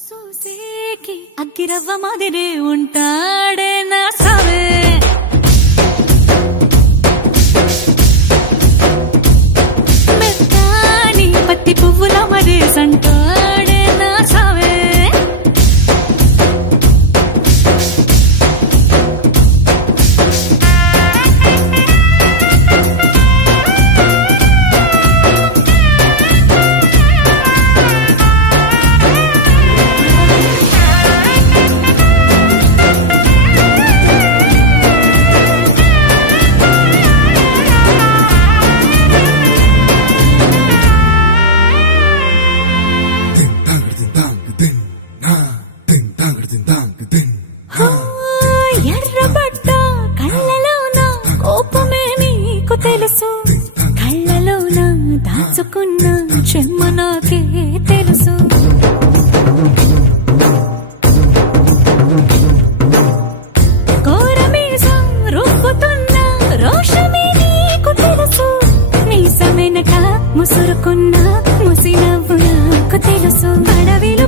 చూసేకి అగ్గిరవ్వ మాదిరే ఉంటాడే నా సావే మెత్తాని పత్తి పువ్వుల మరేసంటాడే నా సావే ఎర్రబడ్డ కళ్ళలోన కోపమే నీకు తెలుసు కళ్ళలోన దాచుకున్న చెమ్మ నాకే తెలుసు కోరమీసం రుబ్బుతున్న రోషమే నీకు తెలుసు మీసమెనక ముసురుకున్న ముసినవ్వు నాకు తెలుసు అడవిలో